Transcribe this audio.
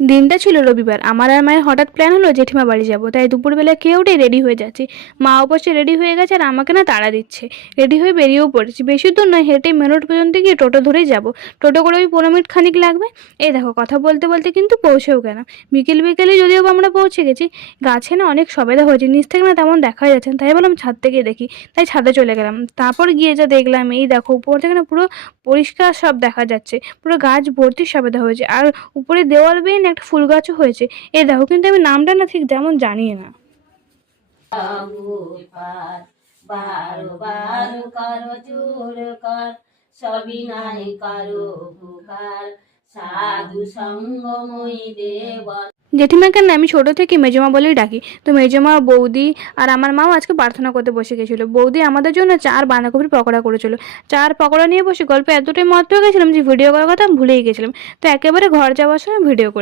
দিনটা ছিল রবিবার। আমার আর মায়ের হঠাৎ প্ল্যান হলো জেঠিমা বাড়ি যাব, তাই দুপুরবেলা খেয়ে উঠে রেডি হয়ে যাচ্ছি। মা অবশ্যই রেডি হয়ে গেছে আর আমাকে না তাড়া দিচ্ছে। রেডি হয়ে বেরিয়েও পড়েছি। বেশি দূর নয়, হেঁটে মেন রোড পর্যন্ত গিয়ে টোটো ধরেই যাব। টোটো করে ওই 15 মিনিট খানিক লাগবে। এই দেখো কথা বলতে বলতে কিন্তু পৌঁছেও গেলাম। বিকেল বিকেলে যদিও বা আমরা পৌঁছে গেছি। গাছে না অনেক সবেদা হয়েছে, নিচ থেকে না তেমন দেখা যাচ্ছে না, তাই বললাম ছাদ থেকে দেখি। তাই ছাদে চলে গেলাম। তারপর গিয়ে যা দেখলাম, এই দেখো উপর থেকে না পুরো পরিষ্কার সব দেখা যাচ্ছে। পুরো গাছ ভর্তি সবেদা হয়েছে, আর উপরে দেওয়াল বেয়ে না একটা ফুল গাছও হয়েছে। এই দেখো, কিন্তু আমি নামটা না ঠিক তেমন জানি না। বারো বারো কারো জোর কর, সবিনাই কারো পুকার, সাধু সঙ্গময়ী দেব। জেঠিমাকে না আমি ছোট থেকে মেজমা বলেই ডাকি। তো মেজমা, বৌদি আর আমার মাও আজকে প্রার্থনা করতে বসে গেছিলো। বৌদি আমাদের জন্য 4 বাঁধাকপির পকোড়া করেছিল। 4 পকোড়া নিয়ে বসে গল্পে এতটাই মত হয়ে গেছিলাম যে ভিডিও করার কথা ভুলেই গেছিলাম। তো একেবারে ঘর যাওয়ার সময় ভিডিও করে